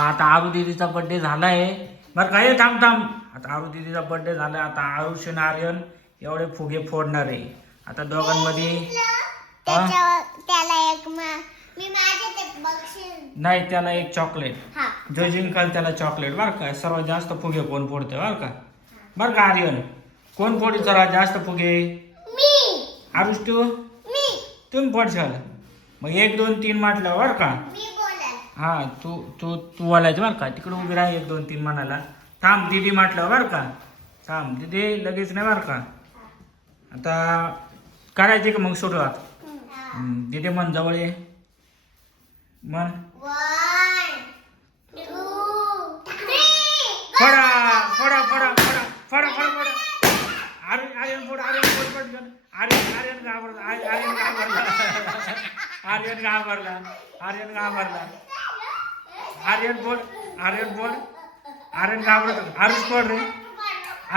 आता आरू दीदीचा बर्थडे झालाय बरं काय थांब थांब. आता आरू दीदीचा बर्थडे झालाय. आता आरुष आणि आर्यन एवढे फुगे फोडणार आहे. आता दोघांमध्ये त्याला एक मी माझ्या बक्षीस नाही त्याला एक चॉकलेट. जो जिंकल त्याला चॉकलेट बरं का. सर्वात जास्त फुगे कोण फोडते बरं का. बरं का आर्यन कोण फोडी सर्वात जास्त फुगे. मी. आरुष तू तुम्ही फोडशाल. मग 1 2 3 म्हटलं बरं का. हा तू तू तू बोलायचं बरं का. तिकडे उभी राहा 1 2 3 म्हणाला. थांब दीदी म्हटलं बरं का. थांब दीदी लगेच नाही बरं का. आता करायची का मग सुरुवात. दीदी मन जवळ ये मन. 1 2 3 फडा फडा फडा फडा फडा फडा फडा. आर्यन फोड आर्यन फोड पटकन. आर्यन घाबरला आर्यन घाबरला आर्यन घाबरला आर्यन घाबरला. आर्यन फोड आर्यन फोड. आर्यन घाबरत. आरुष फोड रे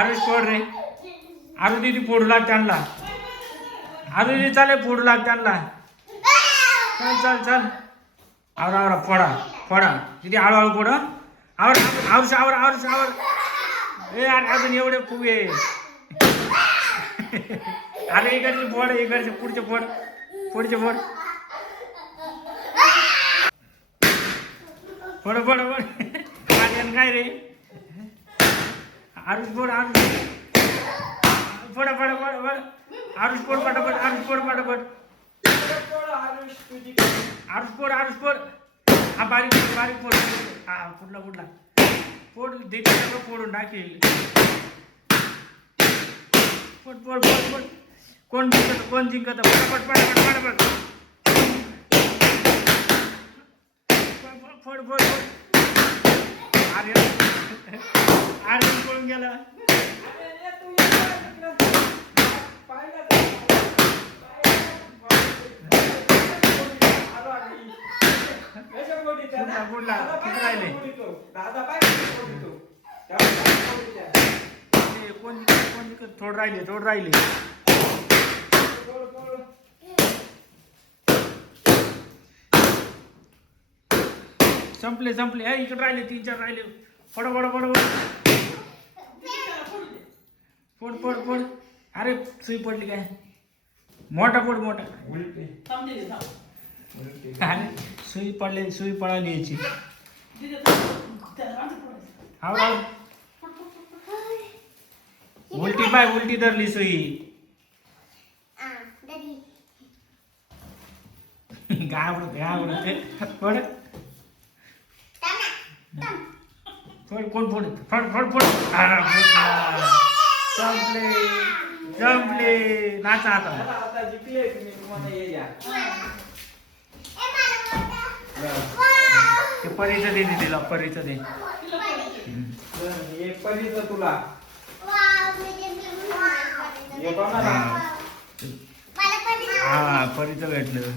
आरुष फोड रे. आरू दीदी फोडू लाग त्यांना. आरू दीदी चाले फोडू लाग त्यांना. चल चल चल आवरा आवरा फोडा फोडा दीदी हळूहळू फोड. आवर आरुष आवर आरुष आवर. ए अजून एवढे फुगे. अरे इकडचे फोड इकडचे पुढचे फोड पुढचे फोड फोड फोड फोड. आर्यन काय रे. आरुष फोड आरुष फोड फोड फोड फोड. आरुष फोड पटापट आरुष फोड पटापट. आरुष फोड आरुष फोड. हा बारीक बारीक फोड. हा कुठला कुठला फोड दीदी सगळं फोडून टाकेल. फोड फोड फोड फोड. कोण जिंकत पटापट पटापट पटापट. फोड फोड फोड. आर्यन आर्यन पळून गेला. कुठला किती राहिले. कोण थोड राहिले थोड राहिले. संपले संपले. हे इकडे राहिले 3 4 राहिले. फोड फोड फोड फोड फोड फोड. अरे सुई पडली काय. मोठा फोड मोठा. सुई पडली सुई पळाली याची. उलटी पाय उलटी धरली सुई. घाबरत घाबरत फोड फोड कोण फोड फड फड फोड. संपले संपले. नाचा आता जिंकले तुम्ही. तुम्हाला ये या ते परीचं दे दिला परीचं दे. एक परीचं तुला. हा परीचं भेटलं.